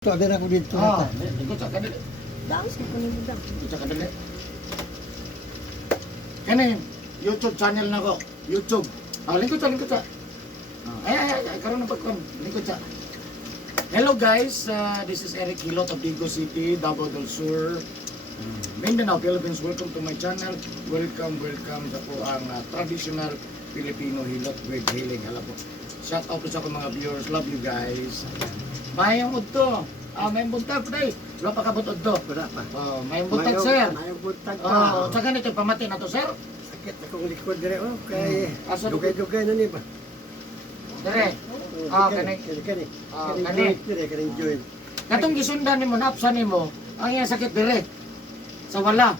Ito, din ako dito. Oh, ikut sa kadali. Daos ko kunin mo daw. Ikut sa kadali. Kani, YouTube channel na ko. YouTube. Lingkod sa. Ay, karon na pagkon. Lingkod sa. Hello guys, this is Eric Hilot of Digo City, Davao del Sur, Mindanao, Philippines. Welcome to my channel. Welcome sa po ang traditional Filipino hilot with healing. Hala po. Shout out po sa akong mga viewers. Love you guys. Mayang udto. Mayang buntag po day. Wala pa kabot udto. Wala pa. Mayang buntag sir. Mayang buntag pa. Sa ganito pamati na to sir. Sakit akong likod dire. Oh, kay Asa dugay-dugay na ni ba? Dire. Kani. Kani. Kani. Dire, kani joint. Katong gisundan nimo napsan nimo. Ang iyang sakit dire. Sa wala.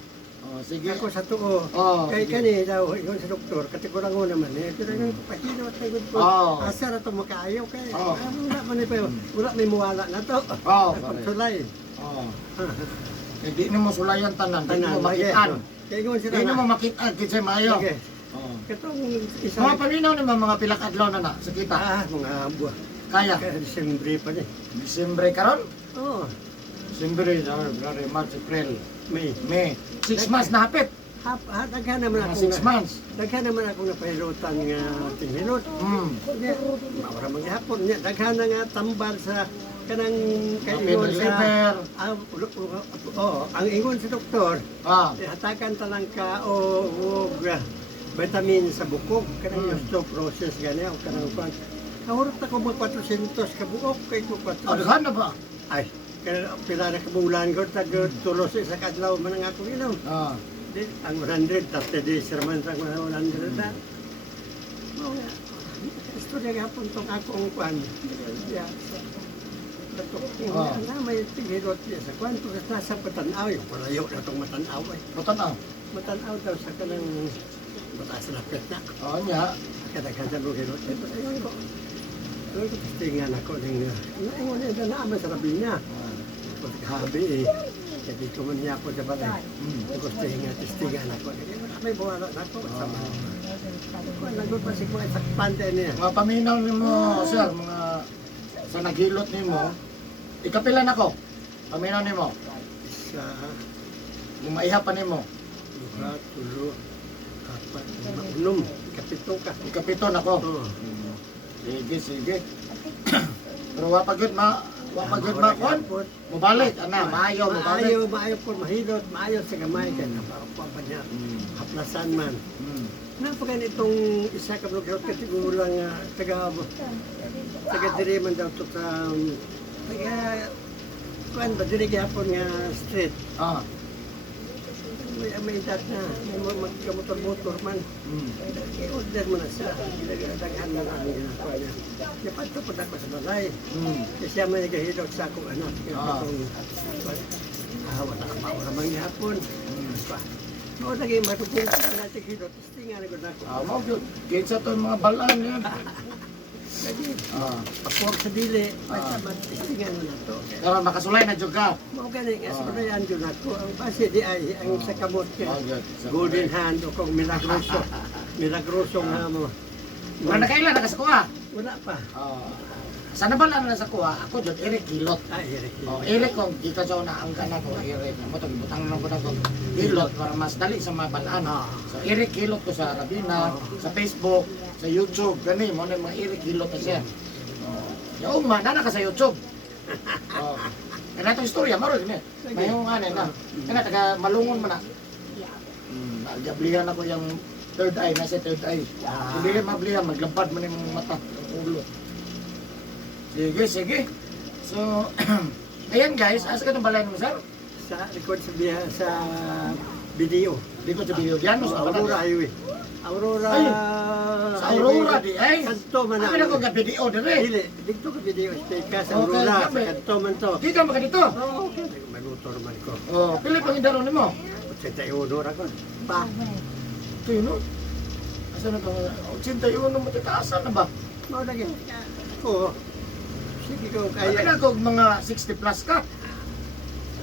Sige. Ako sa tuo. Kay kani daw ingon sa doktor, katigurangon naman eh. Pero yung pahilot ay gud ko. Asa ra to makaayo kay. Wala man ni pa. Wala may muwala na to. Pagsulay. Hindi nimo sulayan tanan, hindi mo makitaan. Kay ingon sila. Hindi mo makitaan kinsa maayo. Katong isa. Mga paminaw ni mga pilak adlaw na sa kita. Mga buwan. Kaya. Kaya Disyembre pa ni. Disyembre karon? Oo. Disyembre, February, March, April, May. 6 months na hapit. Daghan naman Mga ako 6 months. Daghan naman ako napahilutan nga tinghilot. Mawara maghapon niya. Daghan na nga tambal sa kanang kaingon sa ang ingon sa doktor. Hatakan talang ka o vitamin sa bukog kanang osteoporosis gani o kanang kwan. Kahurot ako mag 400 ka buok kay ko 400. Daghan na ba? Ay, kaya pila na kabulan ko tag tulos sa kadlaw man ang akong inom. Di, ang 100, 30 days naman sa 100 na. Istorya gapon tong akong kwan. May tigilot niya sa kwan. Pagkat nasa Matanaw, yung palayo na itong Matanaw eh. Matanaw? Matanaw daw sa kanang mataas na pet na. Oo niya. Kadaghan sa lugilot. Ayun ko. Ayun ko, testingan ako. Ayun na naaman sa labi niya. Pagkahabi eh. Kaya dito man niya ako sa balay. Tapos testingan ako. May buwala na ako. Nagod pa si Kuya sa pante niya. Mga paminaw ni mo, sir, mga sa naghilot ni mo, ikapilan ako. Paminaw ni mo. Isa, Yung maihapan ni mo. 2, 3, 4, 5, 6, 7, kapito ka. Ikapito na ko. Sige. Pero wapagod kon. Mubalik, maayo. Maayo po, mahilot, maayo sa gamay ka na pa niya. Haplasan man. Napagan itong isa ka blog-out katigulang taga-diriman daw ito sa kuan ba, diri gihapon nga street. May edad na, may magkamotor-motor man. I-order mo na siya. Daghan na lang ang ginagawa niya. Napagtapod ako sa balay. Kasi siya may nagahilot sa akong anak. Wala ka maura mang gihapon. Oo, lagi matupong sa natin hilot. Tingan ko na ako. Mau yun. Kinsa to mga balaan yan. Pakuwag sa dili, may sabat, tingan mo na to. Pero makasulay na dyan ka. Mau gani, kasulayan dyan ako. Ang base di ay, ang sa kamot ka. Golden hand o kung milagroso. Milagroso nga mo. Wala na kailan, nakasakuha. Wala pa. Sana ba lang sa kuha? Ako dyan, Eric Hilot. Eric. Eric kung kita sa una ang kana ko, Eric. Butang lang ko na ko. Hilot para mas dali sa mga balaan. So Eric Hilot ko sa Rabina, sa Facebook, sa YouTube. Gani mo na mga Eric Hilot na siya. Yung nana ka sa YouTube. Kaya itong istorya, maro din eh. May yung ano na. Kaya taga malungon mo na. Nagablihan ako yung third eye, nasa third eye. Hindi ka mablihan, maglampad mo na yung mata, yung ulo. Sige. So, ayan guys, asa ka itong balay mo, sir? Sa likod sa biya, sa video. Likod sa video. Diyan mo sa Aurora Highway. Aurora. Sa Aurora di ay. Kanto man Amin ako ka video dire. Dili, dito ka video ka sa Aurora. Sa kanto man to. Di ka maka dito. Okay. Malutor man ko. Pili pang idaro nimo. 81 ra ko. Pa. Ito yun, no? Asa na ito? 81 na matitaasan na ba? Mao lagi. Ko. Sige ko Kaya kaya. ko mga 60 plus ka.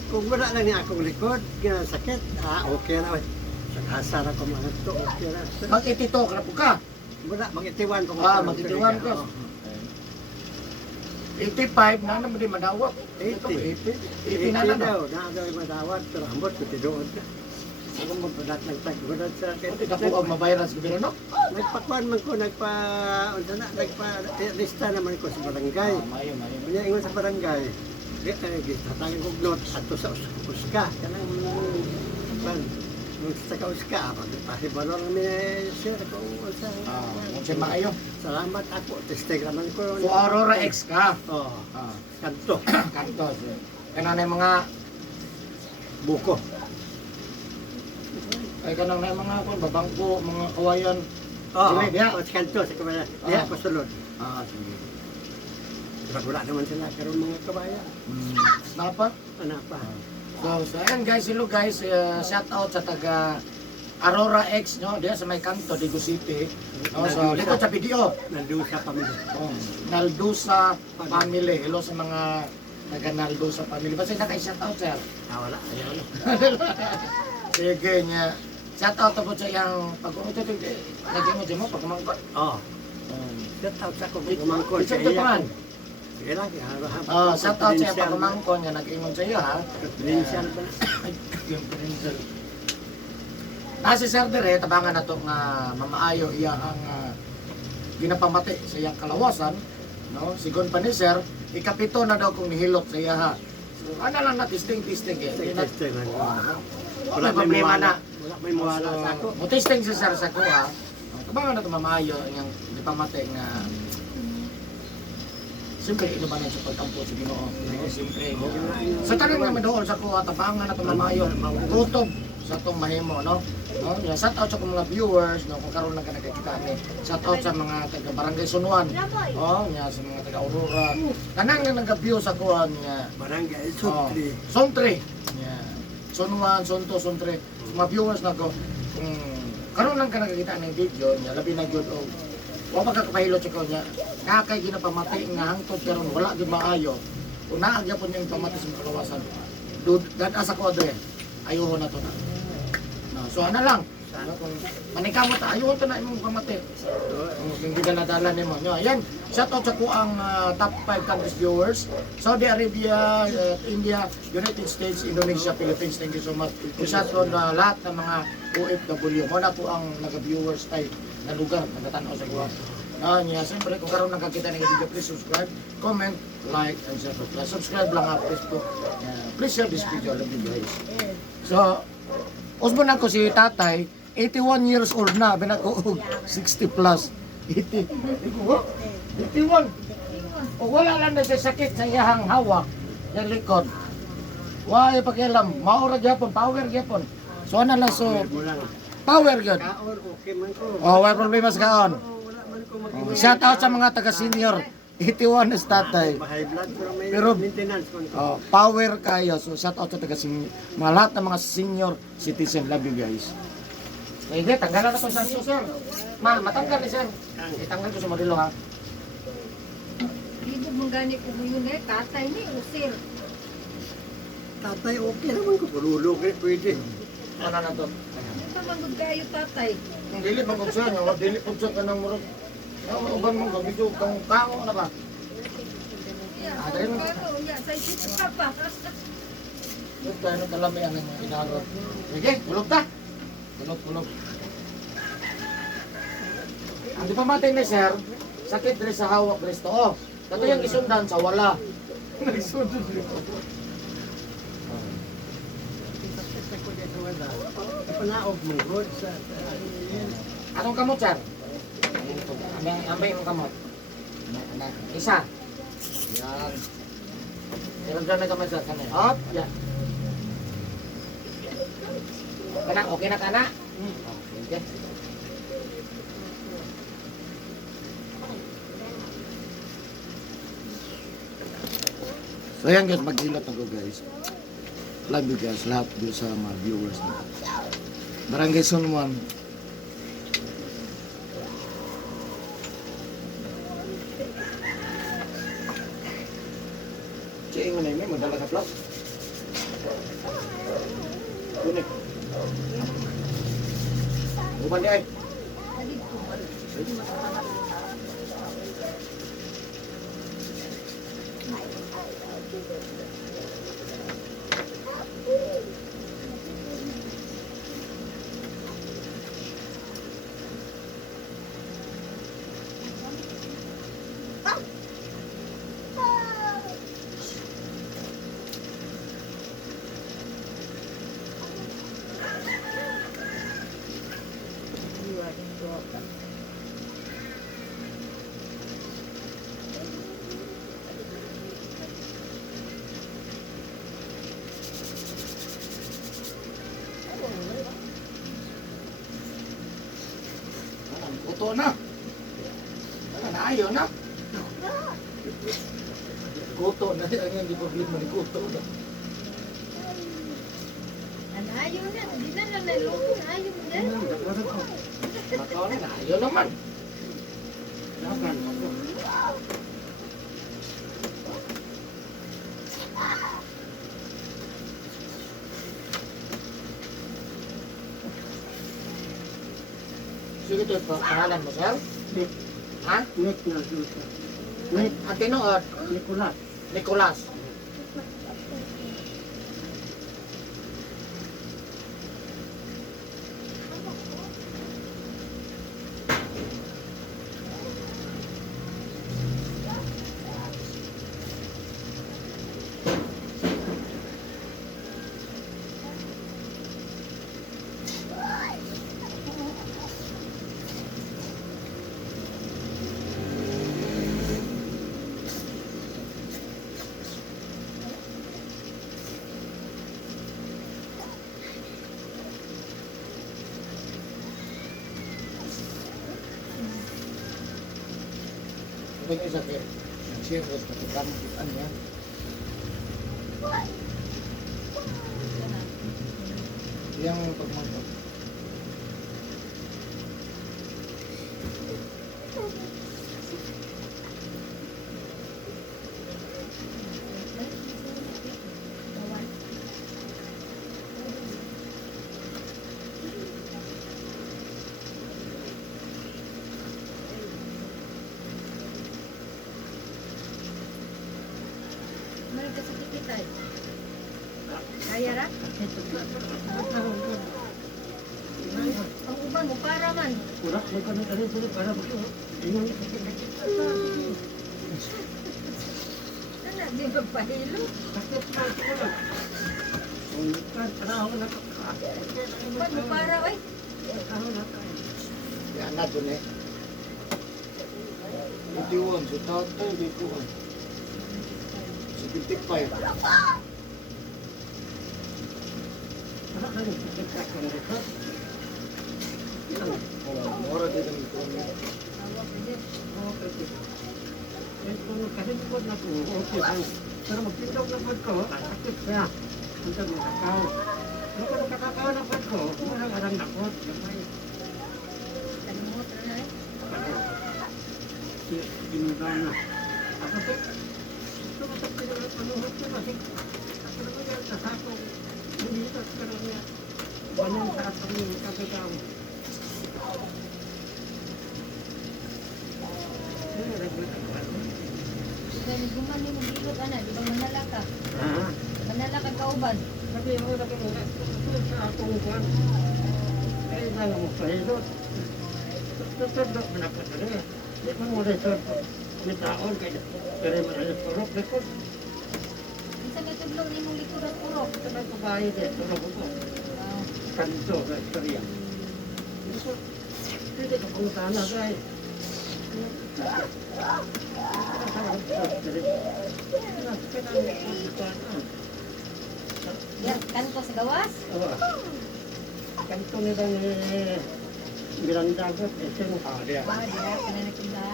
Kung wala lang niya akong likod, nga sakit, okay na. Sa asar ako mga to, okay na. Mag-82 ka na po ka. Wala, mag-itiwan ko. Mag-itiwan ka. 85 na naman di madawat. 80. 80 na na. daw, na daw yung madawat, rambot, kuti doon ka. Ako magpadat ng taggulat sa akin. Hindi ka po ang mabayaran sa gobyerno. Nagpakuan man ko, nagpa-lista naman ko sa barangay. Mayo. Kanya ingon sa barangay, tatangin ko note ato sa uska. Kanang ban, sa kauska, pagpahibalor namin sir kung sa. Kung siya maayo. Salamat ako, testing naman ko. So Aurora X ka. Oh, kanto. Kanto. Kanang na mga Buko. ay kanang na mga babangko, mga kawayan. Oh, Dili, diha. kanto sa kabaya. Diha ko sulod. Sige. Wala naman sila, pero mga kabaya. Napa? Ano pa? So ayan guys, hello guys, shout out sa taga Aurora X, no? Diyan sa may kanto, Digo City. So, likod sa video. Naldusa kami. Naldusa family. Hello sa mga taga Naldusa family. Basta naka-shout out, sir. Wala. Ayaw na. Sige niya. Shout out po sa iyang pag-uto. Lagi mo dyan mo, pagkumangkot. Oo. Shout out sa kong pagkumangkot. Isang tutuman. Sige lang. Shout out sa iyang pagkumangkot niya. Nag-ingon sa iyo, ha? Provincial ba? Yung provincial. Si Sir Dere, tabangan na itong mamaayo iya ang ginapamati sa iyang kalawasan. No? Sigon pa ni Sir, ikapito na daw kung nihilot sa iya, ha? So, ano lang na, testing eh. Testing. Wala problema na. Wala may mawala sa ako. Testing si Sir sa kuha. Tabangan na itong mamaayo yung ginapamati nga siyempre, ino ba na sa pagkampo sa Ginoo? Siyempre. Sa tanong naman doon sa kuha, tabangan na itong mamaayo. Kutob sa itong mahimo, no? Shout out sa mga viewers, no? Kung karoon lang ka nakikita ni. Shout out sa mga taga Barangay Sunuan. Sa mga taga Aurora. Kanang na nag-view sa kuha niya. Barangay Suntri. Suntri. Sunuan, Sunto, Suntri. Mga viewers na ko, kung karoon lang ka nakikita ng video niya, labi na good o wala magkakapahilot sa niya, kakay ginapamati nga hangtod karon wala di maayo. Kung naagya po niyang pamati sa kalawasan, dadasa ko adre, ayuho na to na. So ano lang, kung manikamot, ayuho to na imong pamati. Kung gidala-dala nimo nyo. Ayan, shout out sa ko ang top 5 countries viewers. Saudi Arabia, India, United States, Indonesia, Philippines. Thank you so much. Shout out na lahat ng mga OFW. Muna po ang nag-viewers tayo na lugar, nagatanaw sa kuha. Siyempre, kung karoon nakakita ng video, please subscribe, comment, like, and share. Subscribe lang please po. Please share this video, I love you guys. So, usbon ako si tatay, 81 years old na, binako 60 plus. 81. O wala lang na siya sakit sa iyahang hawak, yung likod. Why pakialam, maura gyapon, power gyapon. So ano lang, so power gyud. Kaon, okay man ko. Wala problema sa kaon. Wala man ko mag- Shout out sa mga taga-senior. 81 is tatay. High blood, pero may Pero- maintenance man ko. Power kayo. So shout out sa taga-senior. Mga lahat ng mga senior citizen. Love you guys. Hindi, tanggalan na to sa sir. Matanggal ni sir. Itanggal ko sa modelo ha. Hindi mo gani ko yun tatay ni usir. Tatay, okay naman ko. Pululog eh, pwede. Ano na to? Ano pa man kayo tatay? Ang dili man kung saan, dili kung saan ka ng murag. Uban mo, medyo kang kao na ba? Dali mo. Sa isip ka pa. Ito tayo ng kalamihan ng inarot. Sige, bulog ta. Bulog. Ang di pa matay na sir, sakit rin sa hawak rin ito. Ito yung isundan sa wala. Nagsundan rin. Panaog mong good sa... Anong kamot sir? Amay yung kamot. Isa. Yan. Meron dyan na kamot sir. Hop, yan. Okay na ka na? Okay. So yan guys, mag-hilot ako guys. Love you guys, lahat doon sa mga viewers nito. Barangay Sunuan. Cik mo na yun, magdala ka plus. Kunik. Uban di ay. Kuto na. Na ayaw na. Kuto na. Ang yung problema ni kuto na. Ayaw na, hindi na lang naluto. Ayaw na. Makaw na. Ayaw naman. Sige ito, pangalan mo, sir? Nick. Ha? Nick na dito. Nick. At tinuod? Nicolas. Nicolas. Ito yung isa kayo. Share ko sa pagkakaan niya. Yang pagmamahal. Mari ka sa tikitan. Kaya ra? Ang uban mo para man. Kurang mo ka ng arin sila para mo. Ingon ka Ano, di ba pahilo? sakit pa ko lang. Kung kan panahon na ka. Uban mo para, oy. Panahon na ka. Yan na doon eh. Itiwan, sa tatay, itiwan. Sa 55. Ano ka yung sakit ka ka na ka? Oh, mura din ang ituwan niya. Kasi po na po, okay lang. Pero magpindog na po ko, sakit siya. Punta mo kakao. Pero kung kakao na po ko, walang arang nakot. Kalimot ra na eh. Ginuda na. Ako po, gusto mo sa pinuhat ko kasi ako na po yan sa sako. Hindi ito sa kanya. Walang sa atang kagagaw. Kaya guman ni mo bilog, ana, di ba manala ka? Ah, Manala ka kauban. sabi mo na kung sa akong kwan. Kaya na mo sa hilot. Tutudok mo na po na rin. Di mo mo rin sa taon kaya kaya mo rin purok na po. Isa ka tudlong ni mong likod at purok. Ito na kabayo din, purok ko. Wow. Kanto na istorya. Hindi ka pang sana guys. Yan, kanto sa gawas. Kanto nila ni Mirandagot, ito mo. Ah, dia. Wah, dia pinanagpunta.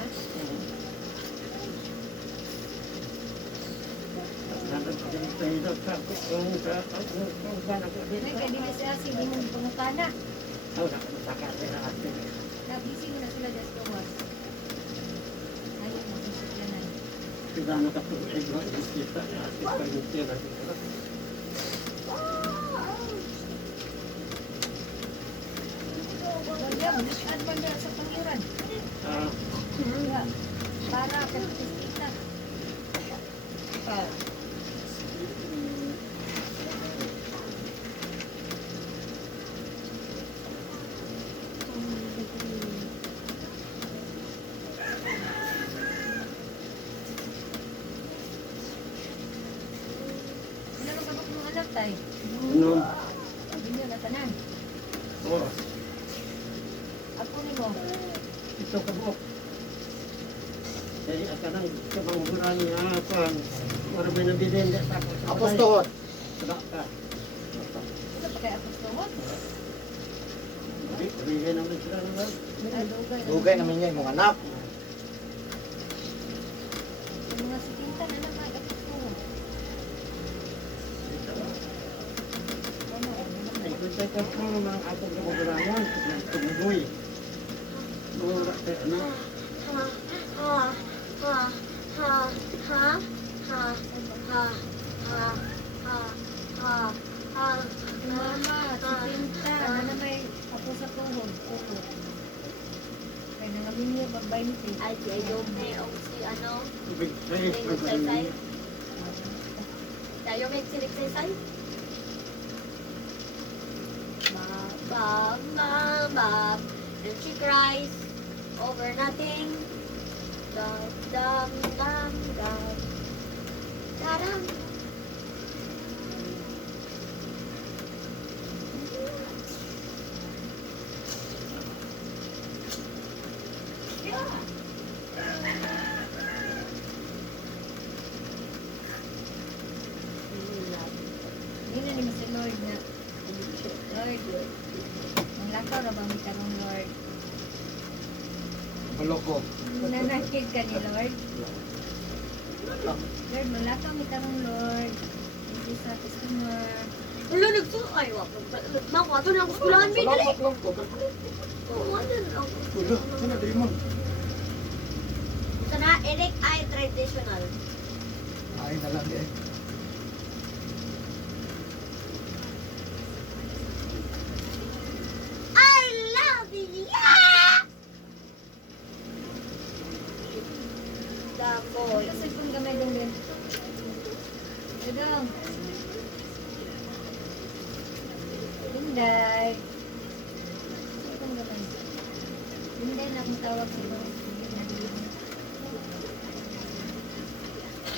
Nay, kaya di na siya si di mo pangutana. Nabisi mo na sila dyan sa gawas. Ayaw mo sa sukyanan. Wala, manisyan man na sa pangiran. Wala. Para ka sa kita. tay. Ano? Sabi niyo na tanan. Oh, Ako ni mo. ito ka po. Jadi akan kemangguran nga kuan. Marami na bilhin di pa ko. Apostohon. Sada ka. Ano pa kaya apostolon? Bilhin naman sila naman. Dugay. Dugay naman niya yung mga anak. Yung mga sikinta na naman apostolon. Ano? Ay, kung tayo ka po mga atong kemangguran, tumugoy. Mura tayo, ano? Si mama, sikinta na naman ako sa tuhod. Kuko. Kaya nangamin niya babay ni Tay. Ay, yung may si ano, Tubig tayo. Saysay. Tayo may Saysay. Mom. And she cries over nothing. Dum, dum, dum, dum. Tarang. Hindi na ni si Lord na. Lord, ang lakaw na bang itanong Lord? Maloko. Nanakid ka ni Lord? Lord, malakaw mi tanong Lord. Thank you sa customer. Ulo, nagsuay. Mako, ito na ang kuskulaan. May dali. Salamat lang ko. Oo, ano na ang Ulo, sino di mo? Ito na, Eric ay traditional. Ay na lang eh. I love you! Yeah! The boy. Ito sa kung gamay dong din. Ito dong. Linday. Ito kung gamay. Linday na akong tawag sa iyo.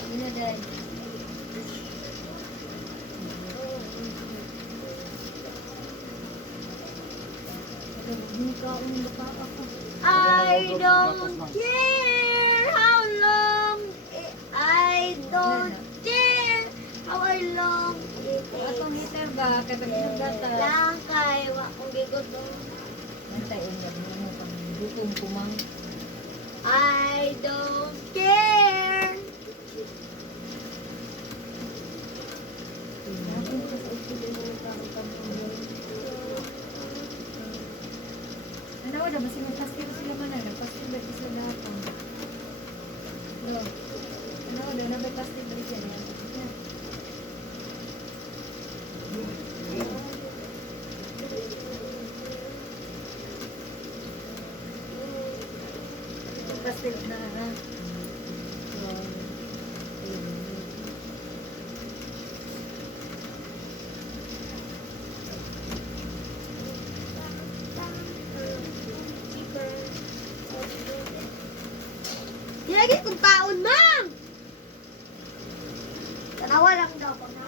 Linday. Hindi ka akong lupa ako. I don't care how long I don't care how long it Atong takes. heater ba? Kaya pag data. Lang kay wa kong gigutom. Nantayin niya mo pag gutom kumang. I don't care. Ano wala ba sila pastil sila man na pastil ba sila lahat ang. No. Ano wala na ba pastil ba sila? Pastil na ha. Dilagi kong taon, ma'am! Tanawa lang daw pag na.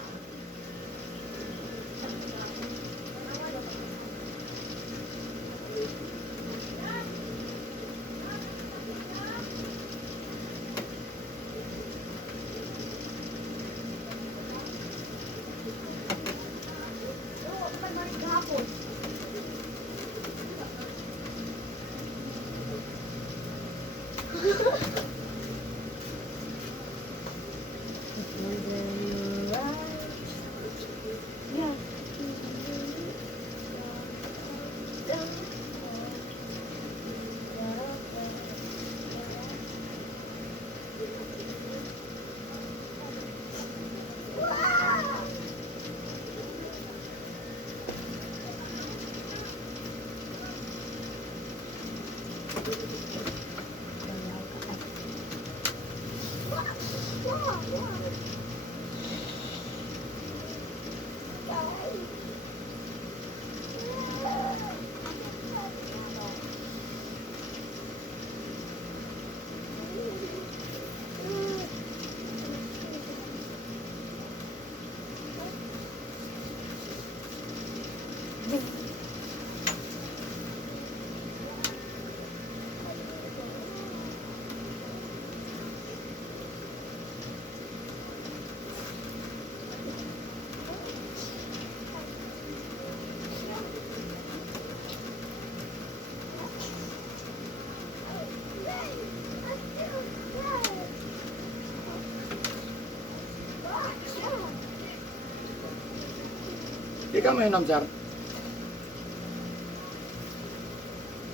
Di ka mainom, sir?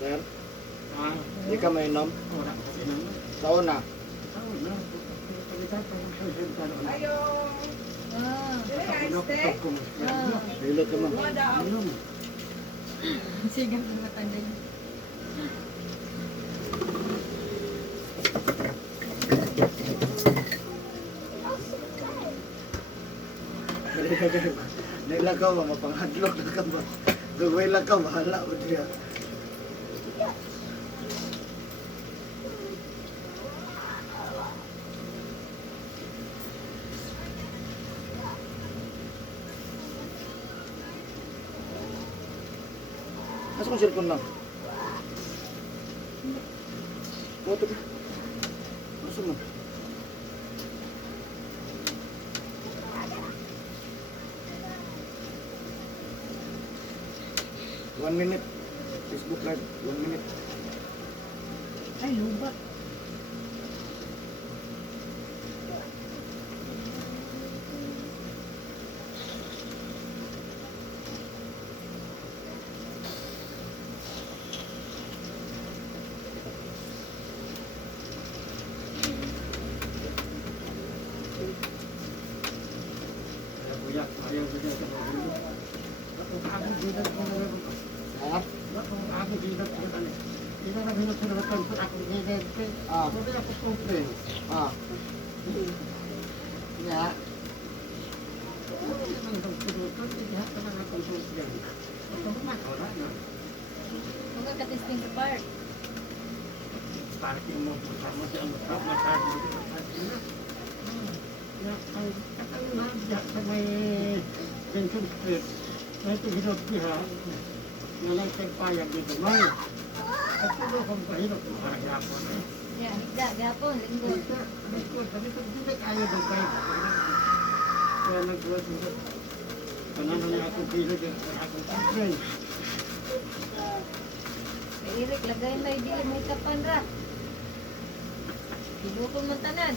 Sir? Di ka mainom? Sa una? Ah. Hilot ka mo. Sige, matanda niya. Nilagaw ba? Mapanghadlok na ka ba? Gagawin lang ka, bahala o diya. Asa kong cellphone lang? Boto ka. Asa mo? One minute. Facebook live. 1 minute. Ay, lubat. Ha? Ah. Ya. Huwag ka testing sa part. Ya, higda, gapon, linggo. Kay Eric, lagay may dili may kapan ra. Higupon man tanan.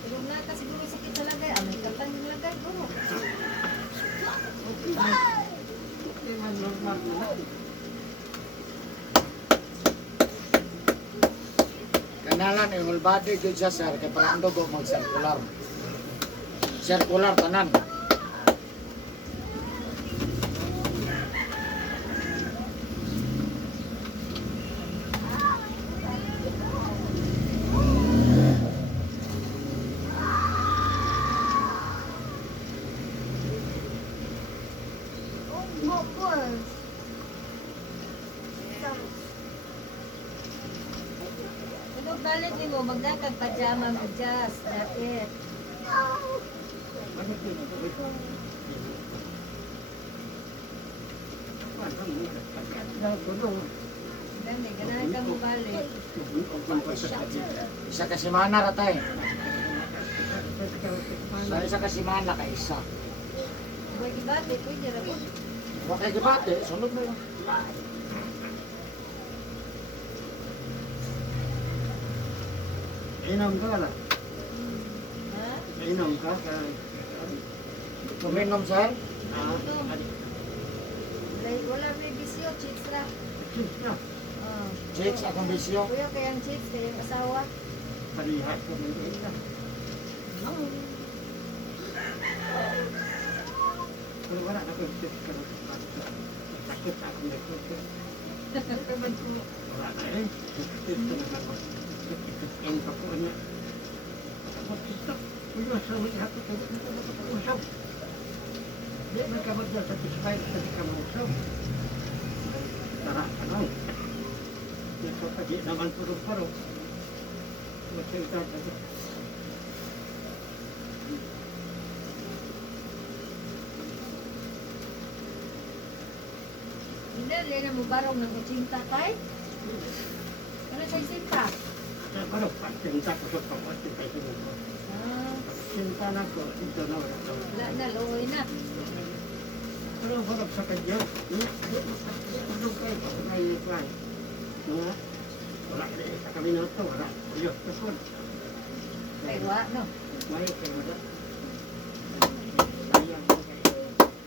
Pero na ka siguro sakit sa lagay. Ah, may kapan yung lagay, bro. Kanalan yung whole body jud siya sir kay parang dugo mag-circular. Circular tanan. Tulog galit ni mo, magdakag pajama, mag-adjust, dapat. Dami, ganahan ka mo balik. Isa ka semana ra tay. Sa isa ka semana ka isa. Huwag ibate, pwede ra mo. Wa kay gibate, sunod na lang. Inom ka wala? Ha? Inom ka? Uminom sir? Wala may bisyo, chicks ra. Oh. Chicks akong bisyo. Kuya, kayang chicks, kayang asawa. Palihat ko ng ina. Pero wala na ko tip ka na. Takot ako na ko. Wala na eh. Tip ka na ako. Ang pakuan na. Tapos ito. Kuya, sa wala ako sa usap. Di man ka magsasatisfied sa kamusap. Tara, ano? Nagpapagi naman puro-puro. Magsalita ka ito. Dali na mo barong ng cinta tay. Ano sa cinta? Pero pagkinta ko sa pagkinta ko. Ah, Pagkinta na ko, ito na wala. wala na, luoy na. Pero harap sa kanya, ano kayo, pagkakaya kayo. Mga, wala ka sa kami na ito, wala. Ayos, kasod. Kay wa, no? May kayo wala.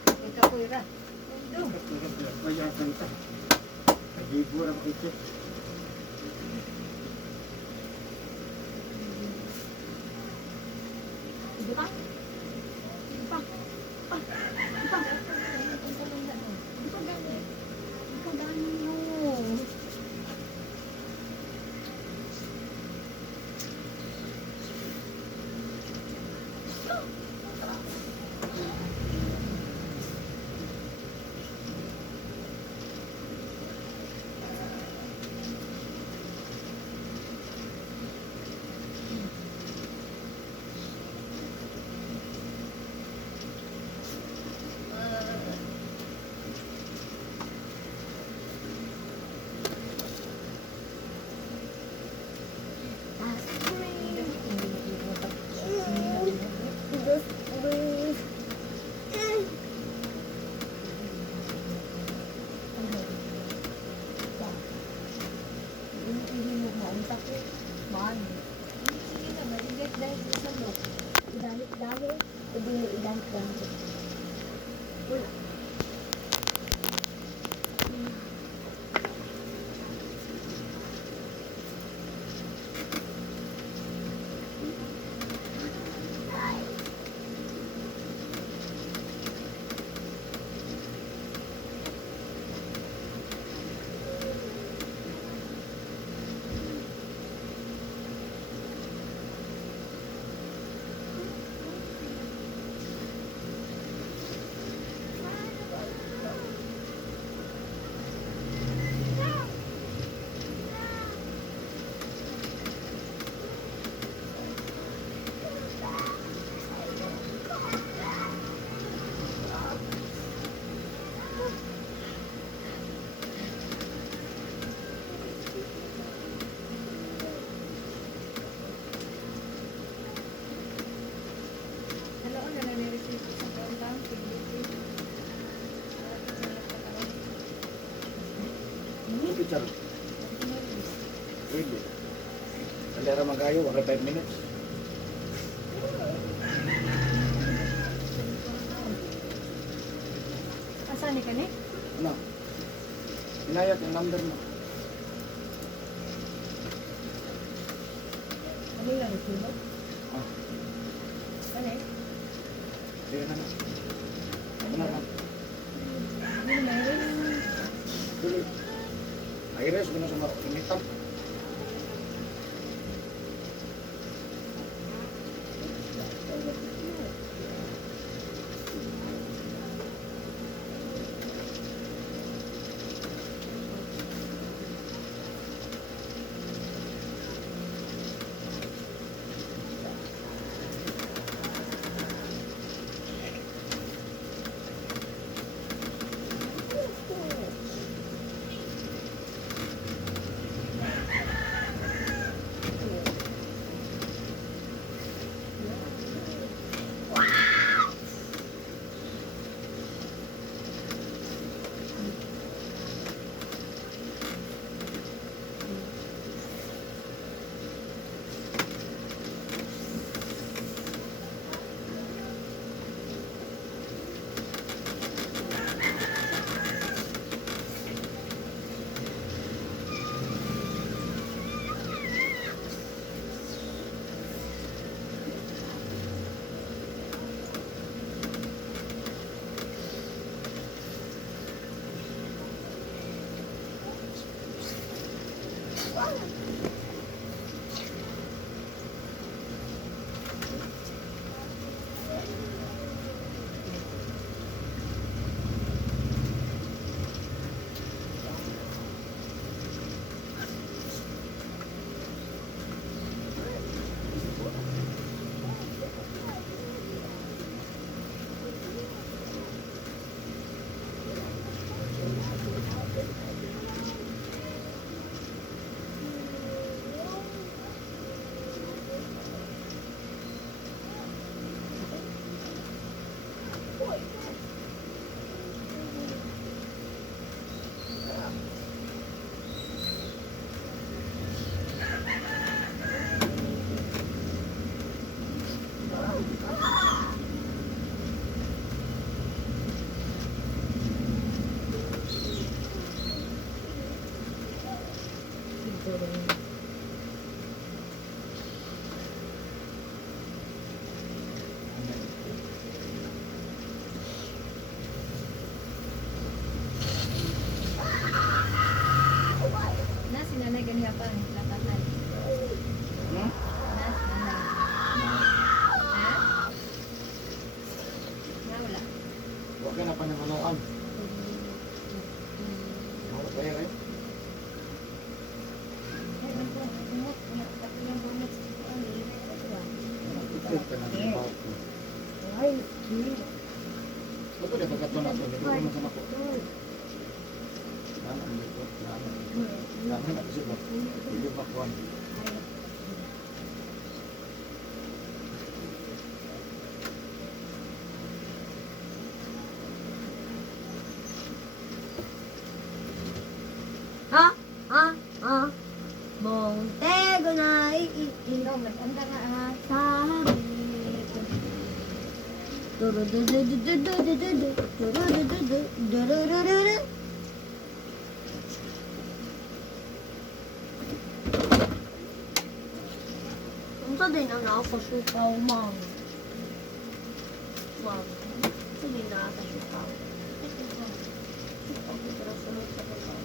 Kay kapoy ra. Do. Bayasan ka. Kajibura mo ito. Di ba? Di ba? Ikaw dami mo. Sige na, maligat dahil sa loob. Dahil, hindi idahit-dahit. Wala. Hello, ano na ni-receive ko sa program? Picture. Pwede. Kalera magayo, 5 minutes. Asa ni kani? Ano? Inayat yung number mo. Ano yung receive? Ah, Ano eh? sige na na. Ano na? Ano na Tuloy. Ayres, gano'n sa mga kinitab. Lapatan, lapatan. Hmm? Ha? Wala. Huwag ka na panamanuan. Mawag kaya kayo. Ikot ka na ng bawat ko. Ito na pagkato na ito. Ito naman sa mako. Lana ang likod. Lana. Lana na kasi ba? Hindi pa kuhan. Ha? Ha? Ha? Montego na Ikaw, mag-anda nga ha. sa hangin. Durudududududududu. Durudududu. Durudududu. Unsa din ang nakapasukaw, ma'am? Ma'am, unsa din nakapasukaw? Okay, pero sunod sa pagkaw.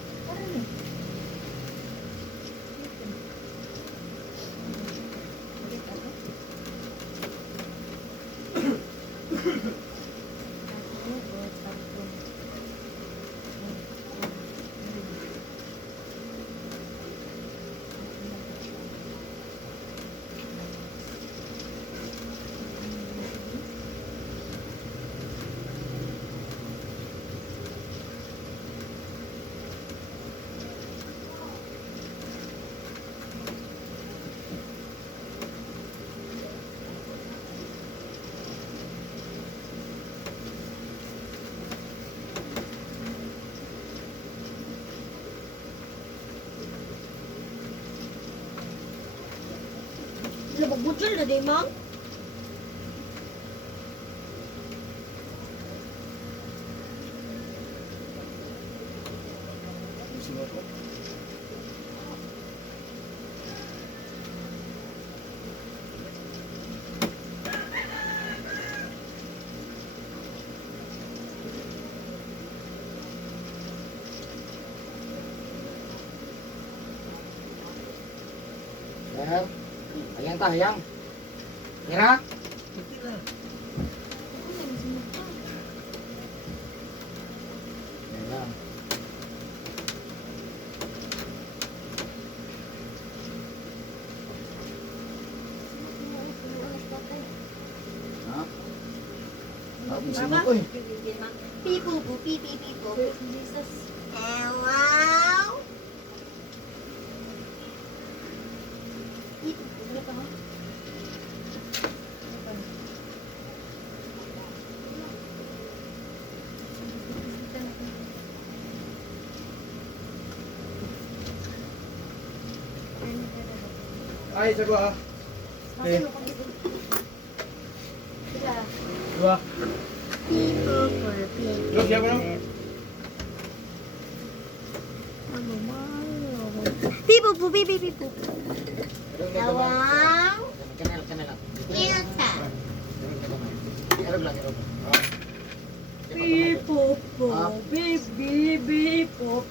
Labag-butol na di, ma'am? Sino ko? Sir, hayang ta, hayang. Kira? Hayang. Ha? Ang sino ko eh. Pipo, pipi, pipo. Jesus. Wow! Wala pa ha? Ay, sa gua. Okay, Sila. Dua. Pipo, pipi. Dua siapa no? Pipo, pipi, pipo. Kanel, Wow! kanel lang. Ilsa. Erog lang, erog. Pipo po, baby, pipo.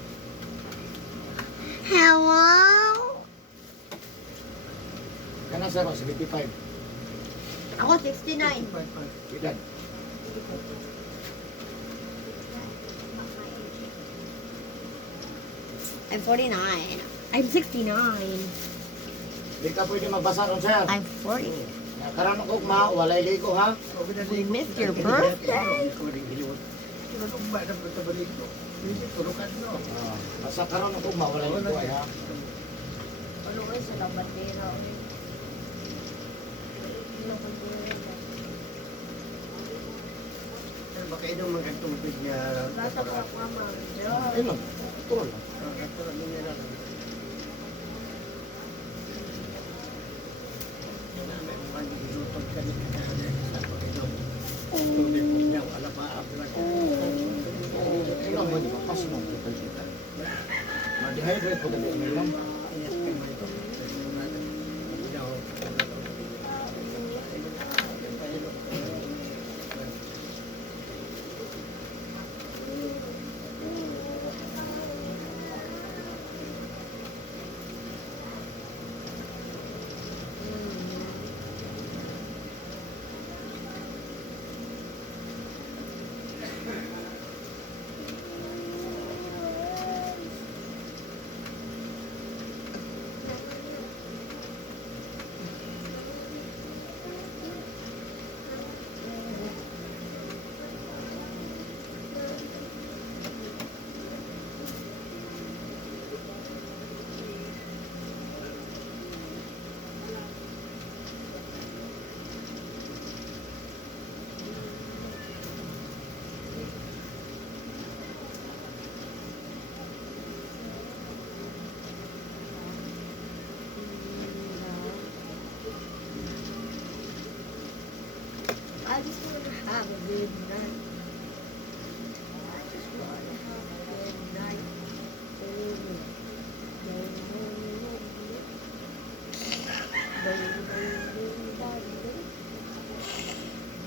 Hello? Kanang saro, 75. Ako 69. Edad. I'm 49. I'm 69. Di ka pwede magbasa ron, sir. I'm 40. Karon ko ma, walay ligo ha. We missed your birthday. Basta karon ko ma, walay ligo ay ha. Ano kayo sa labandera? Baka inom mga tubig niya. Bata pa mama. Ayun lang, turon lang. Ayun lang, hindi pa pas mo. Ma-dehydrate po dali ang ilang. good night. I just wanna have a good night.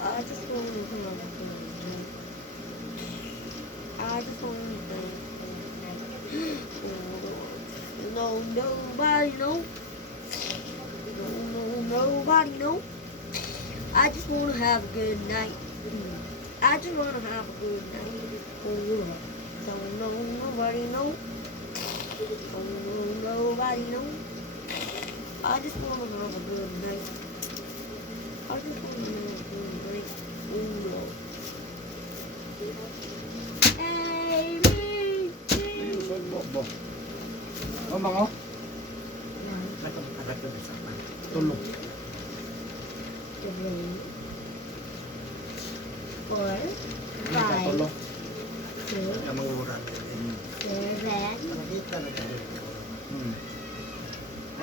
I just wanna have a good night. I just wanna no, nobody know. Nobody know. I just wanna have a good night. I just wanna have a good night. Don't know, nobody know. Don't know, nobody know. I just wanna have a good night. I just wanna have a good night. Hey, me. Bo. Oh, mango. Anak ko sa man. Tulog. Four, Hindi ka five, tulog. six, Ang mga uran. seven, Nakita na tayo.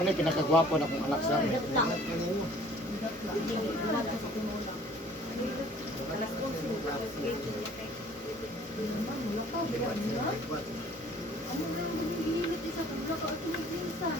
Ano yung pinakagwapo na kong anak sa amin? Ano na ang mag-iinit isa? Wala ka at mag-iinit isa.